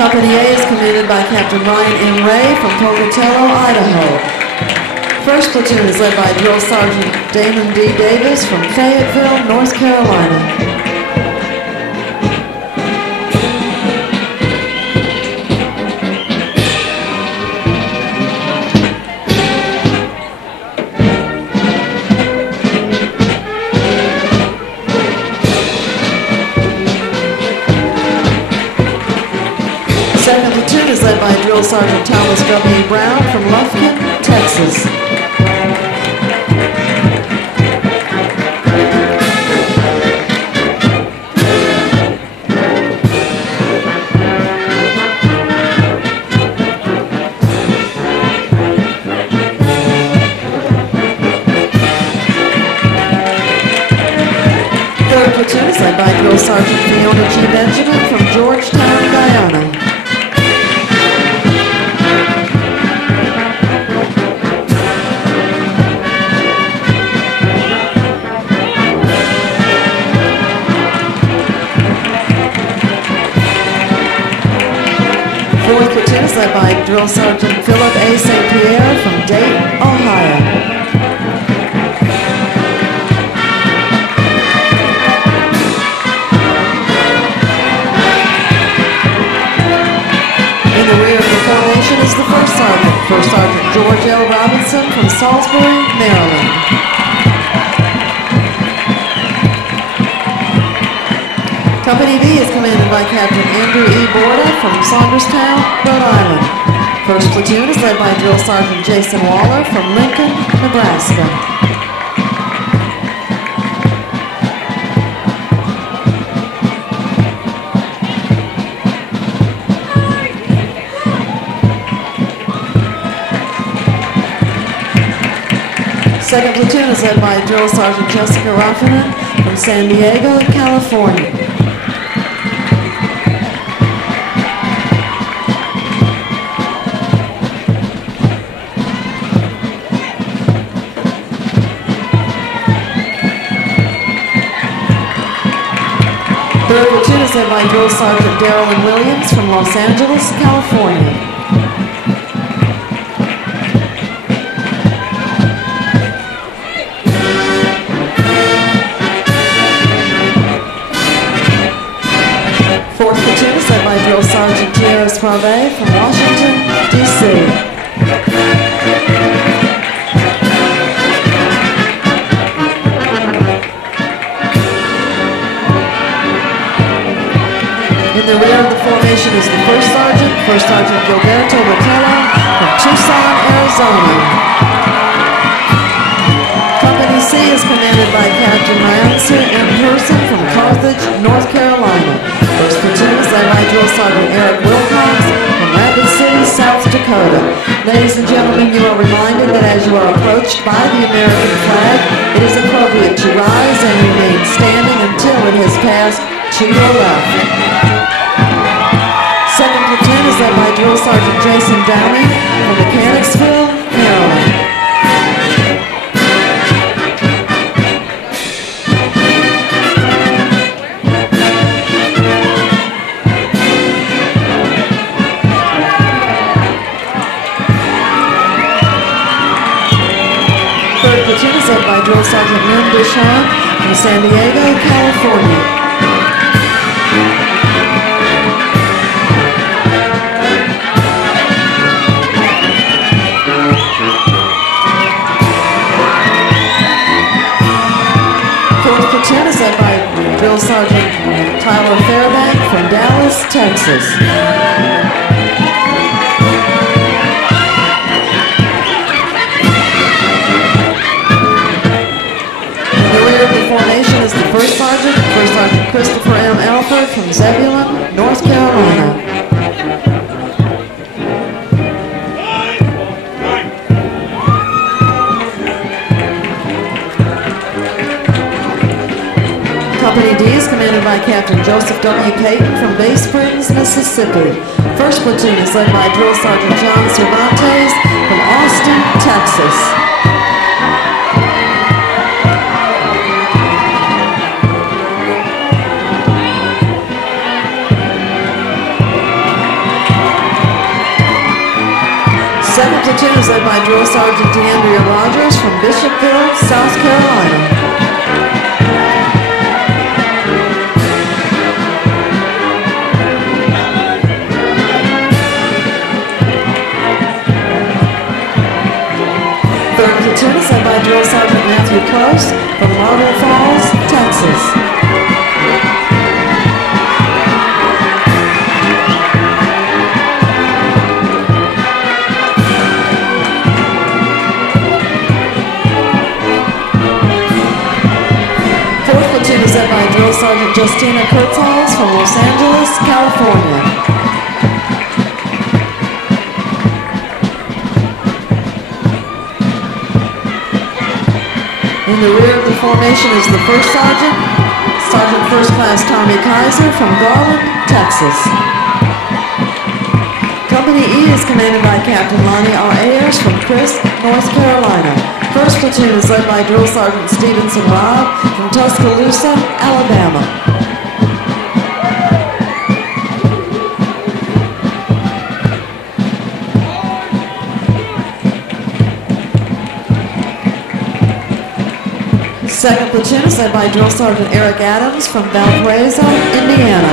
Company A is commanded by Captain Ryan M. Ray from Pocatello, Idaho. First platoon is led by Drill Sergeant Damon D. Davis from Fayetteville, North Carolina. Second platoon is led by Drill Sergeant Thomas W. Brown from Lufkin, Texas. Third platoon is led by Drill Sergeant Fiona G. Benjamin from Georgetown, Guyana. Fourth platoon is led by Drill Sergeant Philip A. St. Pierre from Dayton, Ohio. In the rear of the formation is the First Sergeant, First Sergeant George L. Robinson from Salisbury, Maryland. Company B is commanded by Captain Andrew E. Borda from Saunderstown, Rhode Island. First platoon is led by Drill Sergeant Jason Waller from Lincoln, Nebraska. Second platoon is led by Drill Sergeant Jessica Raffinen from San Diego, California. Third platoon is led by Drill Sergeant Darylyn Williams from Los Angeles, California. Fourth platoon is led by Drill Sergeant Tierra Suave from Washington, D.C. In the rear of the formation is the First Sergeant, First Sergeant Gilberto Botello from Tucson, Arizona. Company C is commanded by Captain Nancy M. Person from Carthage, North Carolina. First platoon is led by Drill Sergeant Eric Wilcox from Rapid City, South Dakota. Ladies and gentlemen, you are reminded that as you are approached by the American flag, it is appropriate to rise and remain standing until it has passed to your left. Second platoon is led by Drill Sergeant Jason Downey from Mechanicsville, Maryland. Third platoon is led by Drill Sergeant Lynn Bishon from San Diego, California. Fourth platoon is led by Drill Sergeant Tyler Fairbank from Dallas, Texas. In the rear of the formation is the First Sergeant Christopher M. Alford from Zebulon, North Carolina. Company D is commanded by Captain Joseph W. Payton from Bay Springs, Mississippi. First platoon is led by Drill Sergeant John Cervantes from Austin, Texas. Second platoon is led by Drill Sergeant DeAndrea Rogers from Bishopville, South Carolina. Third platoon is led by Drill Sergeant Matthew Close from Marble Falls, Texas. Fourth platoon is led by Drill Sergeant Justina Kurtzhals from Los Angeles, California. In the rear of the formation is the First Sergeant, Sergeant First Class Tommy Kaiser from Garland, Texas. Company E is commanded by Captain Lonnie R. Ayers from Crisp, North Carolina. First platoon is led by Drill Sergeant Stevenson Robb from Tuscaloosa, Alabama. Second platoon is led by Drill Sergeant Eric Adams from Valparaiso, Indiana.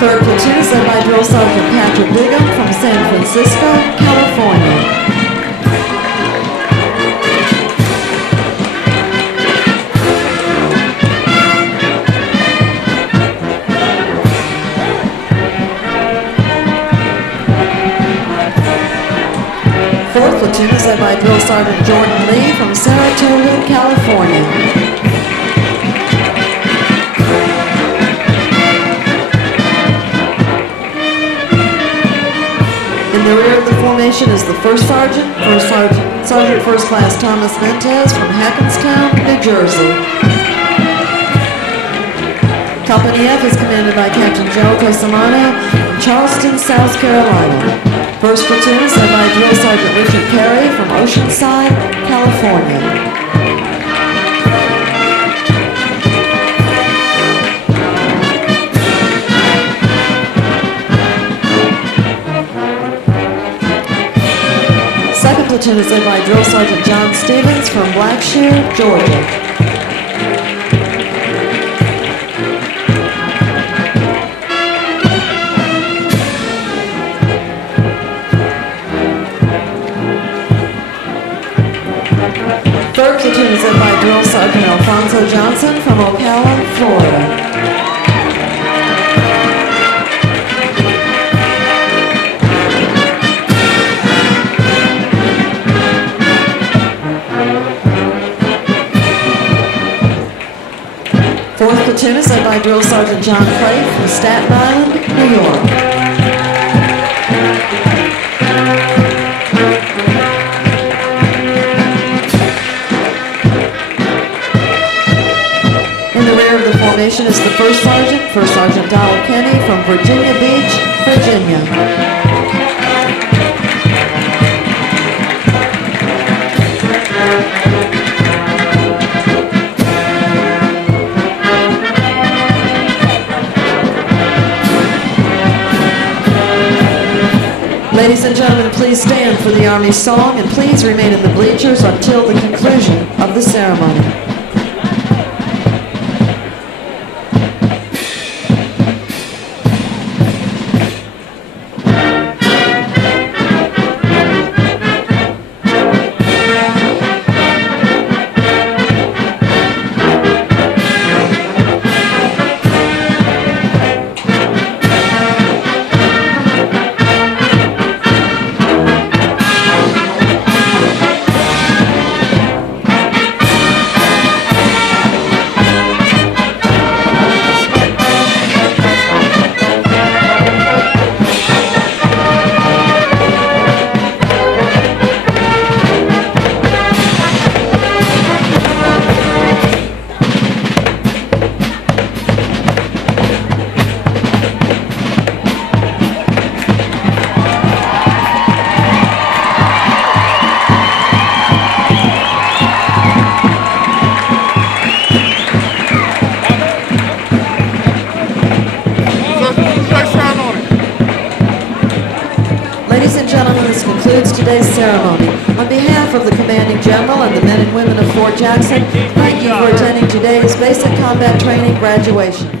Third platoon is led by Drill Sergeant Patrick Bigham from San Francisco, California. Fourth platoon is led by Drill Sergeant Jordan Lee from Saratoga, California. In the rear of the formation is the First Sergeant, Sergeant First Class Thomas Ventez from Hackettstown, New Jersey. Company F is commanded by Captain Joe Cosimano from Charleston, South Carolina. First platoon is led by Drill Sergeant Richard Perry from Oceanside, California. Second platoon is led by Drill Sergeant John Stevens from Blackshear, Georgia. Third platoon is led by Drill Sergeant Alfonso Johnson from Ocala, Florida. Fourth platoon is led by Drill Sergeant John Clay from Staten Island, New York. Formation is the First Sergeant Donald Kenny from Virginia Beach, Virginia. Ladies and gentlemen, please stand for the Army song and please remain in the bleachers until the conclusion of the ceremony. This concludes today's ceremony. On behalf of the Commanding General and the men and women of Fort Jackson, thank you for attending today's Basic Combat Training graduation.